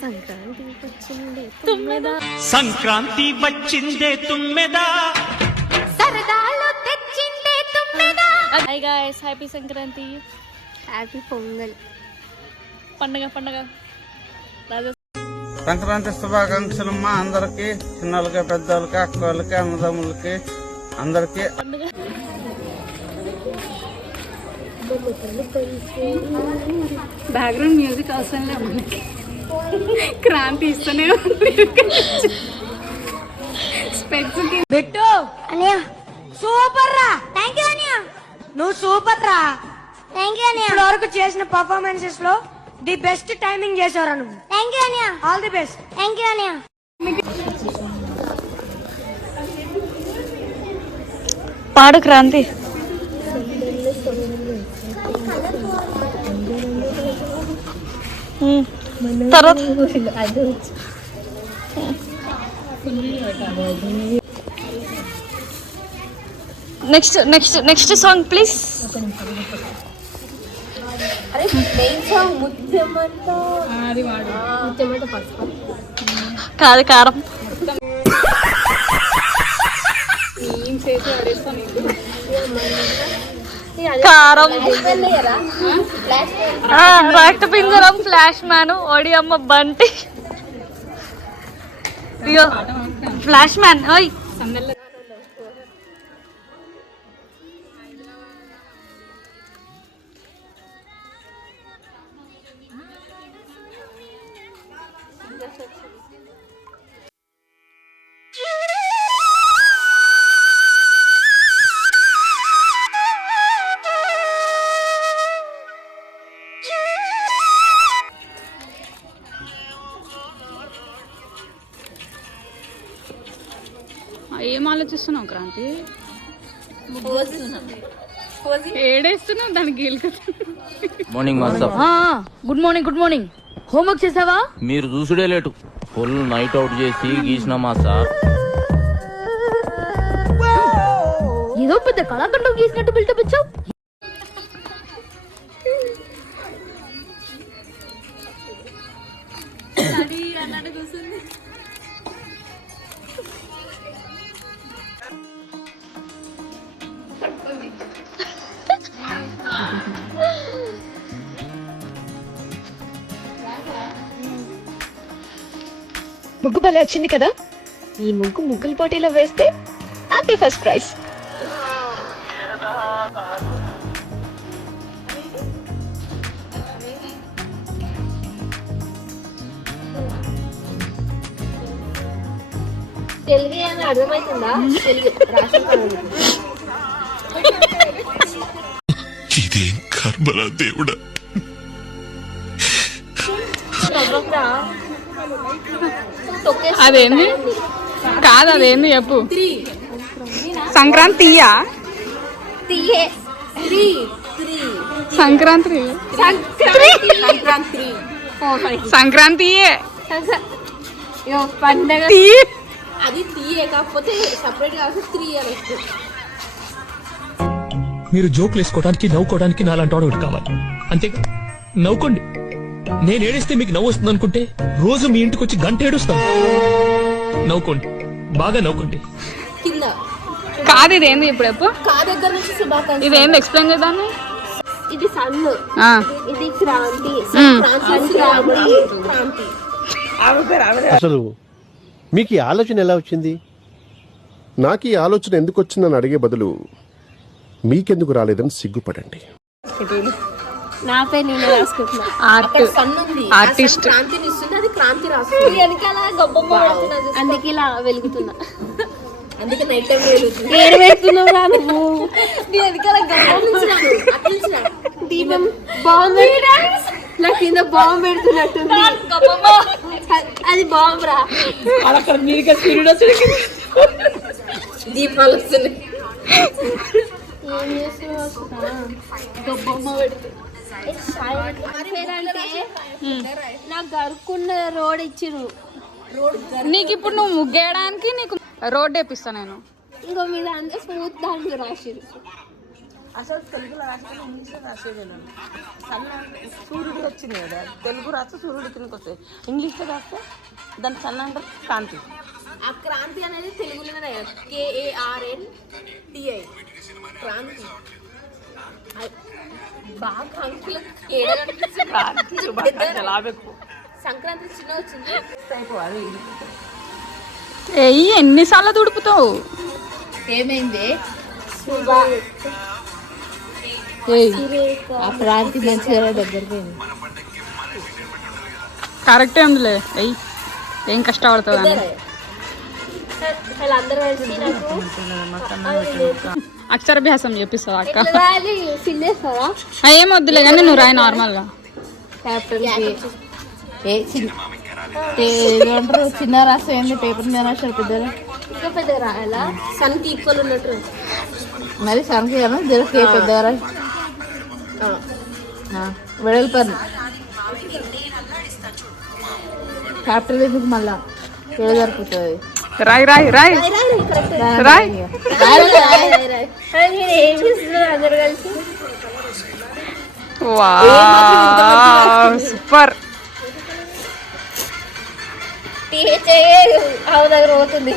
సంక్రాంతి వచ్చిందే తుమ్మెదా, సంక్రాంతి వచ్చిందే తుమ్మెదా, సరదాలు తెచ్చిందే తుమ్మెదా. Hi guys, happy Sankranti, happy Pongal. పండగ సంక్రాంతి శుభాకాంక్షలు మా అందరికి, చిన్నలకి పెద్దలకి అక్కలకి అన్నదమ్ములకి అందరికి. బ్యాక్గ్రౌండ్ మ్యూజిక్ అవసరం లేదు మనకి, క్రాంతి ఇస్తూనే స్పెక్స్ పెట్టు అనియా. సూపర్ రా, థ్యాంక్ యూ అనియా. నువ్వు సూపర్ రా, థ్యాంక్ యూ అనియా. ఇప్పటి వరకు చేసిన పర్ఫార్మెన్సెస్ లో ది బెస్ట్ టైమింగ్ చేశారా నువ్వు. థ్యాంక్ యూ అనియా. All the best. Thank you అనియా. పాడు క్రాంతి. తర్వాత నెక్స్ట్ సాంగ్ ప్లీజ్. కాదు కారం. కారం, రక్త పింజరం, ఫ్లాష్ మ్యాన్, ఒడియమ్మ బంటి. అయ్యో ఫ్లాష్ మ్యాన్. ఓయ్ ఏం ఆలోచిస్తున్నావు క్రాంతి? ఏడేస్తున్నావు దానికి. Morning master. Good morning. Homework చేసావా? మీరు చూసుడే లేటు, ఫుల్ నైట్ అవుట్ చేసి గీసిన మాస్టర్. ఏదో పెద్ద కళాఖండం గీసినట్టు బిల్డప్ ఇచ్చావు. ముగ్గు భలే వచ్చింది కదా. ఈ ముగ్గుల పోటీలో వేస్తే నాకే ఫస్ట్ ప్రైజ్. తెలుగు అని అర్థమవుతుందా? ఇదేం కర్మరా దేవుడా. అదేంది కాదు, అదేంది చెప్పు. సంక్రాంతియా? సంక్రాంతియే పండగ. అది తీయే, కాకపోతే సపరేట్ కాదు. 3 ఇయర్స్. మీరు జోకులు వేసుకోవడానికి నవ్వుకోవడానికి నాలాంటి వాడు ఒకటి కావాలి, అంతేగా? నవ్వుకోండి. నేను ఏడిస్తే మీకు నవ్వు వస్తుంది అనుకుంటే రోజు మీ ఇంటికి వచ్చి గంట ఏడుస్తాను. నవ్వుకోండి, బాగా నవ్వుకోండి. కింద కాదు. ఇదేంది ఇప్పుడు చెప్పు. దగ్గర నుంచి శుభాకాంక్షలు. ఇదేంది ఎక్స్ప్లెయిన్ చేద్దాన్ని. ఇది సన్, ఇది క్రాంతి. క్రాంతి. అసలు మీకు ఈ ఆలోచన ఎలా వచ్చింది? నాకు ఈ ఆలోచన ఎందుకు వచ్చిందని అడిగే బదులు మీకెందుకు రాలేదని సిగ్గుపడండి. నా పేరు నేను రాసుకుంటున్నా. ఆర్టిస్ట్ క్రాంతిని ఇస్తుంది, అది క్రాంతి రాస్తుంది. వెనకాల గొప్పమ్మ పెడుతున్నా, అందుకే ఇలా వెలుగుతున్నా. అందుకే నైట్ టైం వెలుగుతున్నా. ఏడు పెడుతున్నావు రా నువ్వు. నీ వెనకాల గొప్ప దీపం బాంబు, నా కింద బాంబు పెడుతున్నట్టుంది. అది బాంబు రా. అక్కడ మీరిక స్పీడ్ వస్తుంది, దీపాలు వస్తున్నాయి. గొప్పమ్మ పెడుతుంది. నాకు గరుకున్న రోడ్ ఇచ్చిరు. నీకు ఇప్పుడు నువ్వు ముగ్గేయడానికి నీకు రోడ్ వేపిస్తా నేను. ఇంకో మీద అంతా స్మూత్ దాంట్లో రాసిరు. అసలు తెలుగులో రాసుకుని ఇంగ్లీష్లో రాసేది నేను సూర్యుడు వచ్చింది కదా తెలుగు రాస్తే సూర్యుడు కిందకి వస్తాయి ఇంగ్లీష్లో రాస్తే దాని సన్న అంటే కాంతి ఆ క్రాంతి అనేది తెలుగులోనే KARNTI క్రాంతి బాగా అంకులకు సంక్రాంతి చిన్న వచ్చింది అయిపోవాలి ఎన్నిసార్లు తుడుపుతావు ఏమైంది ఆ క్రాంతి మంచిగా దగ్గరికి కరెక్టే ఉందిలే అయ్యి ఏం కష్టపడుతుంది అని అందరూ కలిసి నాకు అక్షరాభ్యాసం చెప్పిస్తావా అక్క ఫిల్ చేస్తావా ఏం వద్దులే కానీ నువ్వు రాయి నార్మల్గా ఏమంటారు చిన్న రాష్ట్రం ఏంది పేపర్ మీద రాష్ట్రం పెద్దగా ఇంకా పెద్దగా రాయాలా సన్కి ఈక్వల్ ఉన్నట్టు మరి సన్కి ఏమో జరగ పెద్దగా రా వెడల్పని క్యాపిటల్ ఎందుకు మళ్ళా ఏదో దొరుకుతుంది రాయ్ రాయ్ రాయ్ రాయ్ అందరు కలిసి సూపర్ ఆవు దగ్గర పోతుంది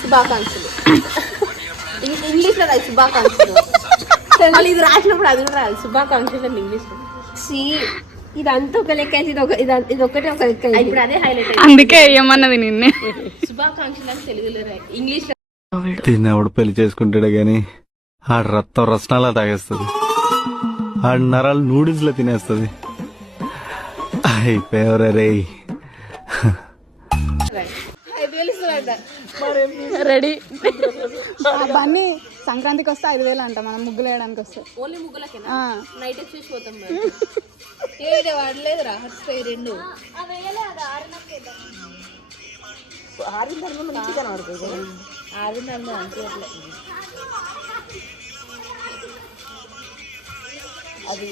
శుభాకాంక్షలు ఇంగ్లీష్లో రాదు శుభాకాంక్షలు మళ్ళీ ఇది రాసినప్పుడు అది కూడా రాదు శుభాకాంక్షలు అని ఇంగ్లీష్లో ఇదంతా ఒక లెక్క ఇది ఒకటే ఒక లెక్క ఇప్పుడు అదే హైలైట్ అందుకే ఏమన్నది నిన్నే శుభాకాంక్షలు అని తెలుగులో రాయి ఇంగ్లీష్లో తిన్నవాడు పెళ్లి చేసుకుంటాడే గాని ఆ రక్తం రసనాలా తాగేస్తుంది ఆ నరాలు నూడిల్స్ లో తినేస్తుంది అయిపోయావరా రే రెడీ బన్నీ సంక్రాంతికి వస్తే 5,000 అంట మనం ముగ్గులు వేయడానికి వస్తే ఓన్లీ ముగ్గులకేనా నైట్ చూసి పోతాం వాడలేదురా హర్షిపోయి రెండు ఆరిందర్మ అంతే అది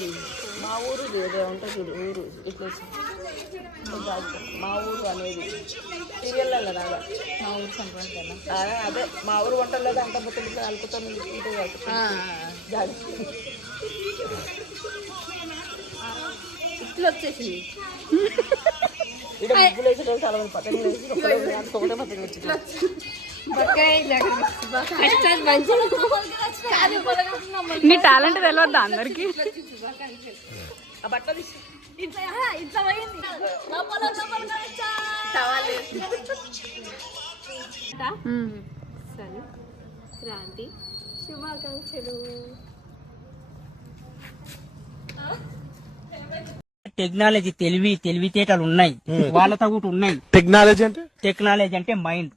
మా ఊరు ఏదో ఉంటుంది చూడు ఊరు ఇట్లా మా ఊరు అనేది సీరియల్లో రాగా మా ఊరు సంక్రాంతి అదే మా ఊరు వంటల్లో అంత బుట్టలు కలుపుతాను ఇట్లా వచ్చేసింది ఇక్కడ ముగ్గులు వేసిన చాలా మంది పతంగులు వేసి ఒకటే పతంగులు వచ్చింది నీ టాలెంట్ తెలియద్దా అందరికి ఆ బట్టలు క్రాంతి శుభాకాంక్షలు టెక్నాలజీ తెలివితేటలు ఉన్నాయి వాళ్ళతో కూడా ఉన్నాయి టెక్నాలజీ అంటే మైండ్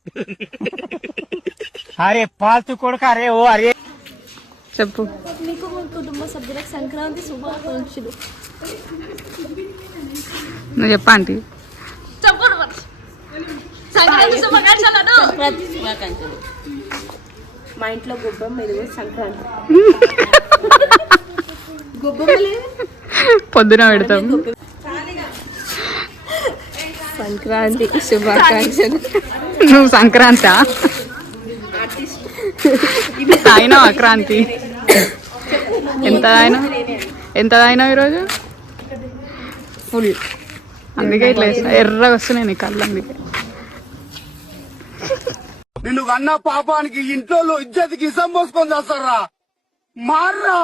అరే పాల్తు కొడుకు అరే ఓ అరే చెప్పు మీకు మీ కుటుంబ సభ్యులకు సంక్రాంతి శుభాకాంక్షలు నువ్వు చెప్పా ఆంటీ సంక్రాంతి శుభాకాంక్షలు మా ఇంట్లో గొబ్బమ్మ ఇది సంక్రాంతి గొబ్బమ్మ పొద్దున పెడతాం సంక్రాంతి శుభాకాంక్షలు నువ్వు సంక్రాంతి తాగినావా క్రాంతి ఎంత తాగినావు ఈరోజు ఫుల్ అందుకే ఇట్లా ఎర్రగా వస్తున్నాయి నీ కళ్ళు అందుకే నిన్ను కన్నా పాపానికి ఇంట్లో ఇజ్జతికి ఇసం పోసుకొని చేస్తారా మార్రా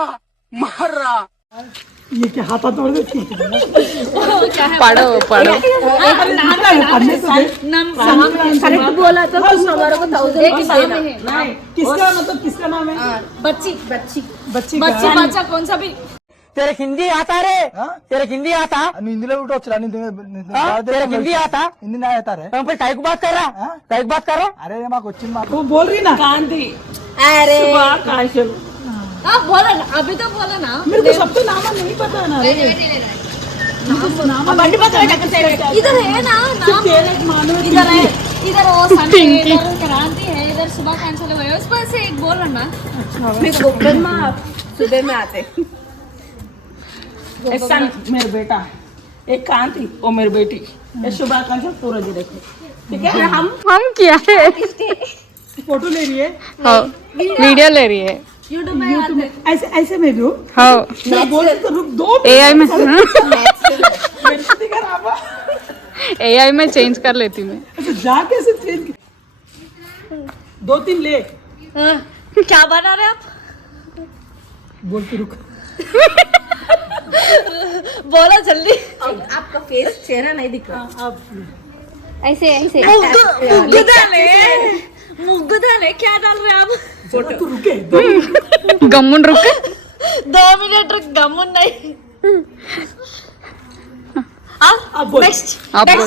మార్రా పడవ करेक्ट बोला तो तुम हमारे को 1000 किसका मतलब किसका नाम है बच्ची बच्ची बच्ची बच्ची बच्चा कौन सा भी तेरे हिंदी आता रे तेरे हिंदी आता हिंदी तेरे हिंदी आता हिंदी नहीं आता रे फिर काय को बात कर रहा काय को बात कर रहा अरे माँ कुछ तू बोल रही ना कांति अरे शुभाकांक्षलु बोला ना अभी तो बोला ना मेरे को सब तो नाम नहीं पता ना इधर है ना नाम इधर है इधर वो संडे इधर क्रांति है इधर शुभकांक्षलु है उस पर से एक बोल ना गोब्बम्मा सुबह में आते एक सन मेरे बेटा एक कांति वो मेरी बेटी ये शुभाकांक्षी पूरा जी देखो ठीक है हम क्या है फोटो ले रही है वीडियो ले रही है यूट्यूब में ऐसे ऐसे में भी हाँ मैं बोल तो रुक दो AI में खराब AI में चेंज कर लेती मैं अच्छा जा कैसे चेंज 2-3 ले क्या बना रहे आप बोल के रुक बोला जल्दी आपका फेस चेहरा नहीं दिख रहा अब ऐसे ऐसे मुग्गुदाने क्या डाल रहे आप फोटो तो रुके गमुन रुक 2 मिनट रुक गमुन नहीं अब बोल नेक्स्ट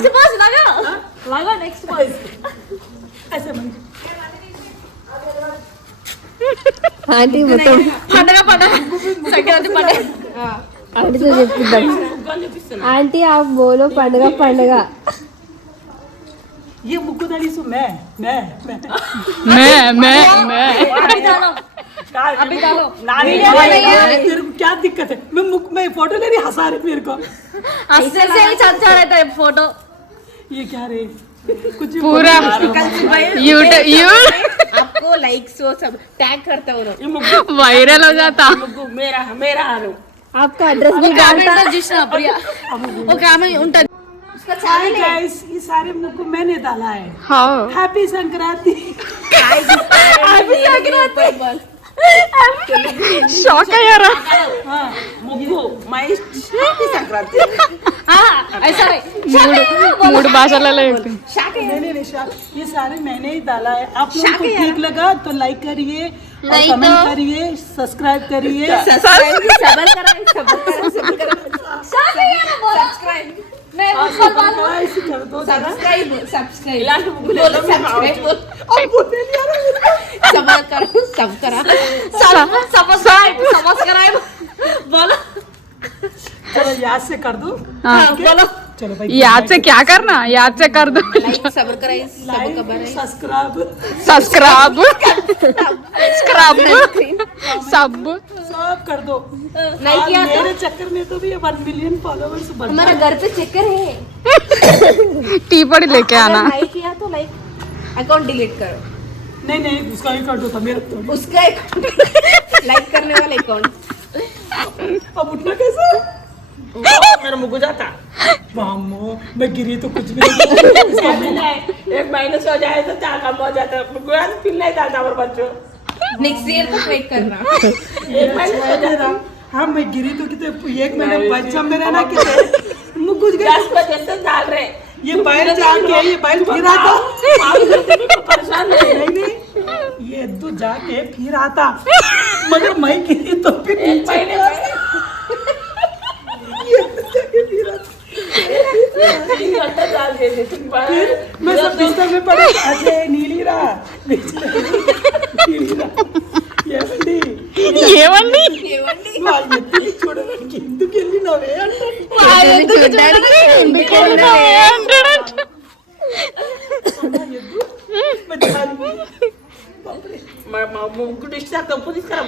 पोज लगा नेक्स्ट पोज ऐसे मन ఆంటీ మొత్తం పండగ సంక్రాంతి పండగ ఆంటీతో చెప్తాం ఆంటీ ఆ బోలో పండగ ये मुक्कू दाढ़ी सो मैं अभी डालो तेरे को क्या दिक्कत है मैं फोटो ले रही हंसा रही मेरे को अस्से से ही चलता रहता है फोटो ये क्या रे कुछ पूरा यूट्यूब आपको लाइक्स वो सब टैग करता हूँ वायरल हो जाता मेरा आपका एड्रेस भी डालता చూసిన ప్రియా ఓకే ఆమె ఉంటది हाय गाइस ये सारे मुक्कू मैंने डाला है हाँ हैप्पी संक्रांति షాక్ అయ్యారా हाँ मुक्कू मैं हैप्पी संक्रांति ऐसा మూడు భాషలలో नहीं शाक ये सारे मैंने ही डाला है आप लोगों को ठीक लगा तो लाइक करिए कमेंट करिए सब्सक्राइब करिए बोलो चलो याद से कर दो बोलो चलो भाई याद से क्या करना याद से कर दो सब्सक्राइब सब्सक्राइब सब सब कर दो नहीं किया मेरे चक्कर में तो भी 1 मिलियन फॉलोवर्स बढ़ हमारा घर पे चक्कर है टी पड़ी लेके आना नहीं किया तो लाइक अकाउंट डिलीट करो नहीं उसका अकाउंट होता मेरा तो उसका अकाउंट लाइक करने वाला अकाउंट अब उठना कैसे मेरा मुझे जाता मामो मैं गिरी तो कुछ भी नहीं एक माइनस हो जाए तो 4 कम हो जाता मुझे फिर नहीं डालता और बच्चों नेक्स्ट ईयर तक वेट करना एक माइनस हो जाता हाँ मैं गिरी तो कितने 1 महीने बच्चा मेरा ना कितने मुझ कुछ जैसे डाल रहे ये बैल जाके ये बैल फिर आता परेशान नहीं ये तो जाके फिर आता मगर मैं गिरी तो फिर मैं सब बिस्तर में पड़े अजय नीली रहा ఏమండి చూడడానికి ఎందుకు వెళ్ళినవే ముగ్గురు ఇష్టం తీసుకురా